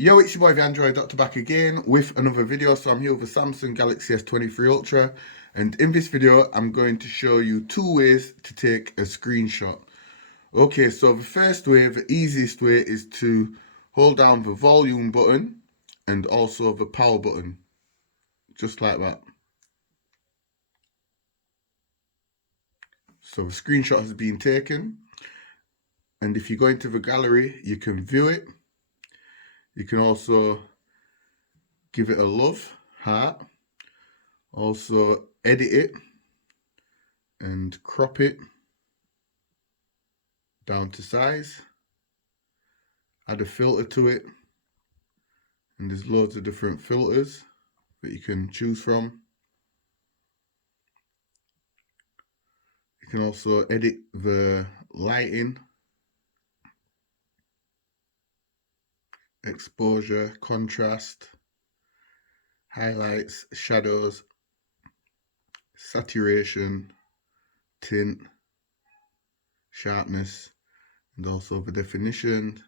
Yo, it's your boy the Android Doctor back again with another video. So I'm here with the Samsung Galaxy S23 Ultra, and in this video I'm going to show you two ways to take a screenshot. Okay, so the first way, the easiest way, is to hold down the volume button and also the power button, just like that. So the screenshot has been taken, and if you go into the gallery you can view it. You can also give it a love, heart, also edit it and crop it down to size, add a filter to it, and there's loads of different filters that you can choose from. You can also edit the lighting, exposure, contrast, highlights, shadows, saturation, tint, sharpness, and also the definition.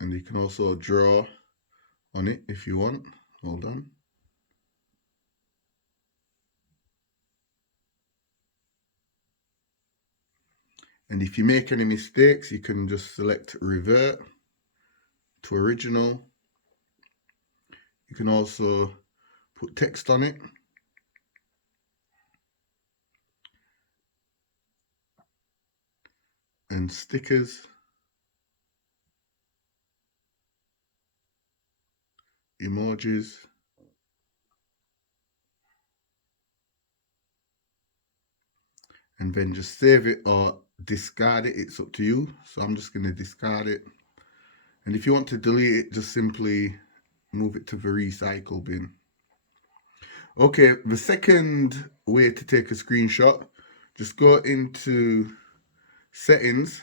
And you can also draw on it if you want. Hold on. And if you make any mistakes, you can just select revert to original. You can also put text on it. And stickers. Emojis. And then just save it or discard it, it's up to you. So I'm just going to discard it. And if you want to delete it, just simply move it to the recycle bin. Okay, the second way to take a screenshot, just go into settings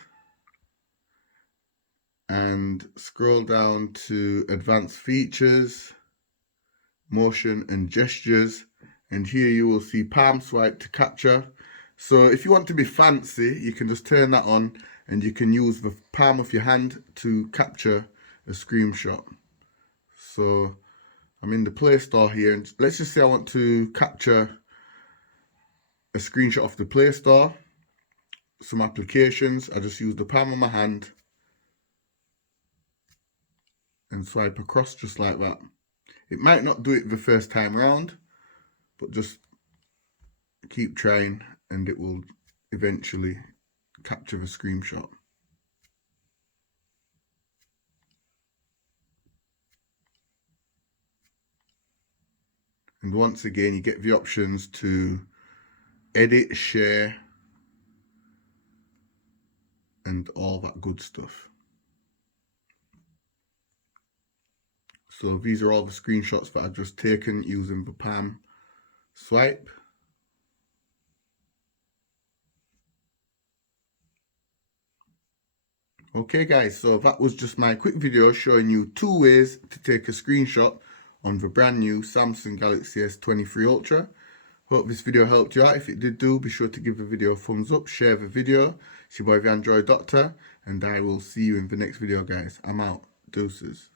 and scroll down to advanced features, motion and gestures, and here you will see palm swipe to capture. So if you want to be fancy, you can just turn that on and you can use the palm of your hand to capture a screenshot. So I'm in the Play Store here, and let's just say I want to capture a screenshot of the Play Store, some applications. I just use the palm of my hand and swipe across just like that. It might not do it the first time round, but just keep trying and it will eventually capture the screenshot. And once again, you get the options to edit, share, and all that good stuff. So these are all the screenshots that I've just taken using the palm swipe. Okay guys, so that was just my quick video showing you two ways to take a screenshot on the brand new Samsung Galaxy S23 Ultra. Hope this video helped you out. If it did be sure to give the video a thumbs up, share the video. It's your boy the Android Doctor, and I will see you in the next video guys. I'm out. Deuces.